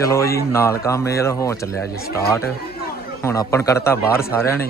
ਚਲੋ ਜੀ, ਨਾਲ ਕਾ ਮੇਲ ਹੋ ਚੱਲਿਆ ਜੀ ਸਟਾਰਟ ਹੁਣ ਆਪਣ ਕਰਤਾ ਬਾਹਰ ਸਾਰਿਆਂ ਨੇ।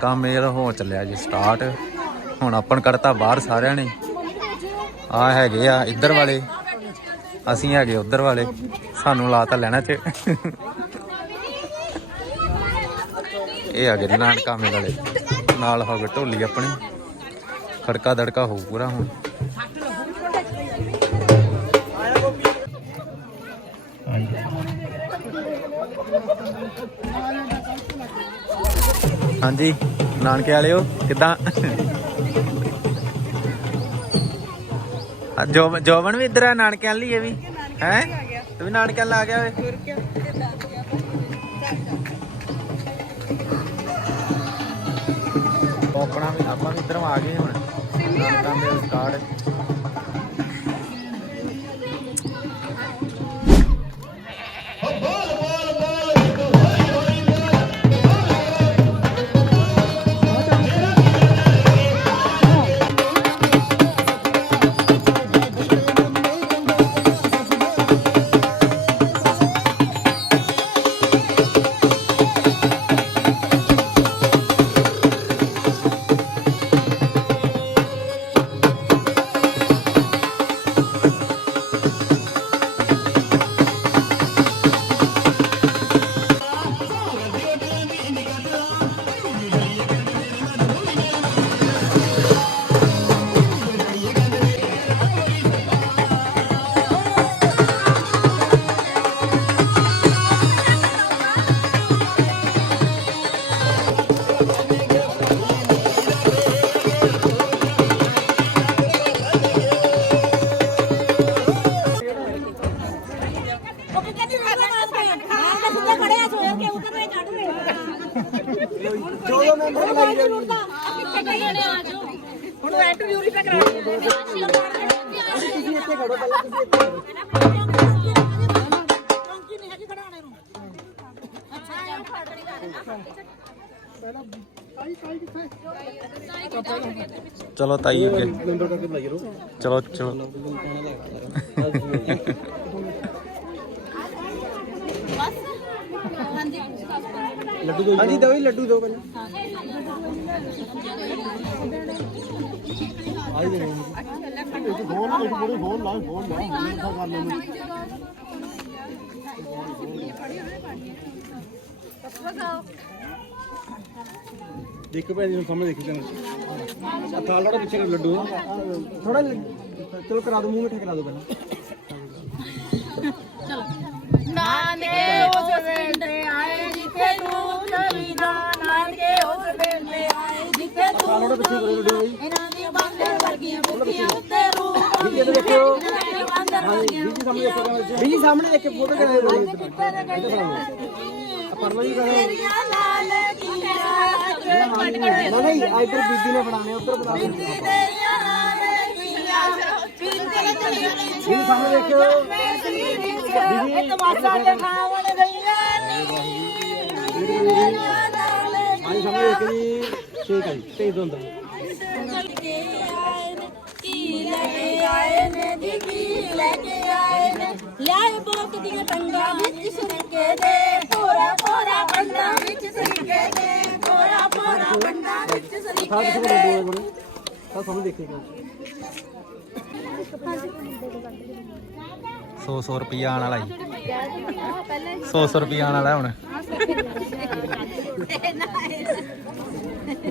ਕੰਮ ਨਾਲ ਹੋ ਚੱਲਿਆ ਜੀ ਸਟਾਰਟ ਹੁਣ ਆਪਣ ਕਰਤਾ ਬਾਹਰ ਸਾਰਿਆਂ ਨੇ। ਆ ਹੈਗੇ ਆ ਇੱਧਰ ਵਾਲੇ। ਅਸੀਂ ਹੈਗੇ ਉੱਧਰ ਵਾਲੇ। ਸਾਨੂੰ ਲਾ ਤਾਂ ਲੈਣਾ ਚ। ਇਹ ਹੈਗੇ ਨਾਨਕਾ ਮੇਲ ਵਾਲੇ। ਨਾਲ ਹੋ ਗਏ ਢੋਲੀ ਆਪਣੀ। ਖੜਕਾ ਦੜਕਾ ਹੋਊ ਪੂਰਾ ਹੁਣ। ਹਾਂਜੀ। ਨਾਨਕੇ ਵਾਲਿਓ, ਕਿੱਦਾਂ? ਜੋਬਨ ਜੋਬਨ ਵੀ ਇੱਧਰ ਆ ਨਾਨਕਿਆਂ ਲਈ ਇਹ ਵੀ। ਹੈ? ਤੂੰ ਵੀ ਨਾਨਕਿਆਂ ਲਾ ਗਿਆ ਵੇ ਆਪਣਾ ਵੀ ਆਪਾਂ ਵੀ ਇੱਧਰੋਂ ਆ ਗਏ ਹੁਣ। ਨਾਨਕਾਂ ਦੇ ਸਟਾਰਟ ਖੜੋ ਪਹਿਲਾਂ ਤੁਸੀਂ ਚਲੋ ਚਲੋ ਹਾਂਜੀ ਦੋ ਹੀ ਲੱਡੂ ਦੋ ਦੇਖੋ ਭੈਣ ਜੀ ਨੂੰ ਸਾਹਮਣੇ ਦੇਖੀ ਚੰਗਾ ਥਾਲ ਥੋੜਾ ਪਿੱਛੇ ਲੱਡੂ। ਥੋੜਾ ਚਲੋ ਕਰਾ ਦੋ ਮੂੰਹ ਮਿੱਠਾ ਕਰਾ ਦੋ ਪਹਿਲਾਂ। ਪਿੱਛੇ ਕਰੋ ਵੀਡੀਓ ਬਾਈ ਇਹਨਾਂ ਦੀ ਬਾਂਦਰ ਵਰਗੀਆਂ ਬੁੱਕੀਆਂ ਉੱਤੇ ਰੂਹ ਵੀਡੀਓ ਦੇ ਦੇਖਿਓ ਬੀਜੀ ਸਾਹਮਣੇ ਦੇਖ ਕੇ ਫੋਟੋ ਕਰਾ ਲਓ ਪਰ ਲੋ ਜੀ ਕਰੋ ਨਾ ਨਹੀਂ ਇੱਧਰ ਬੀਜੀ ਨੇ ਬਣਾਣੇ ਉੱਧਰ ਬਣਾ ਲਓ ਬੀਜੀ ਸਾਹਮਣੇ ਦੇਖਿਓ ਬੀਜੀ ਤਮਾਸ਼ਾ ਦਿਖਾਉਣ ਗਈਆਂ ਨੀ। ਆਈ ਸਾਹਮਣੇ ਦੇਖੀ ਠੀਕ ਹੈ ਜੀ ਭੇਜ ਦੋ ਅੰਦਰ। ਚੱਲ ਕੇ ਆਏ ਨੇ ਕੀ ਲੈ ਕੇ ਆਏ ਨੇ ਜੀ ਕੀ ਲੈ ਕੇ ਆਏ ਨੇ ਲਿਆਏ ਬਹੁਤ ਦੀਆਂ ਟੰਗਾਂ ਵਿੱਚ ਸਿਰਕੇ ਦੇ ਪੂਰਾ ਪੂਰਾ ਬੰਦਾ ਵਿੱਚ ਸਿਰਕੇ ਦੇ ਪੂਰਾ ਪੂਰਾ ਬੰਦਾ ਵਿੱਚ ਸਾਹ ਸਿਰਕੇ ਕਿਸੇ ਦੇ। ਕੋਲ ਦੋ ਬਣੇ ਸਾਹ ਸਾਹਮਣੇ ਦੇਖੇਗਾ 100 100 ਰੁਪਿਆ ਆਣ ਵਾਲਾ ਜੀ। 100 100 ਰੁਪਿਆ ਆਣ ਵਾਲਾ ਹੁਣ।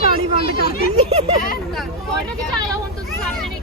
ਪਾਣੀ ਬੰਦ ਕਰਦੀ ਫੋਟੋ ਖਿਚਾ ਲਓ ਹੁਣ ਤੁਸੀਂ ਸਾਰੇ ਜਣੇ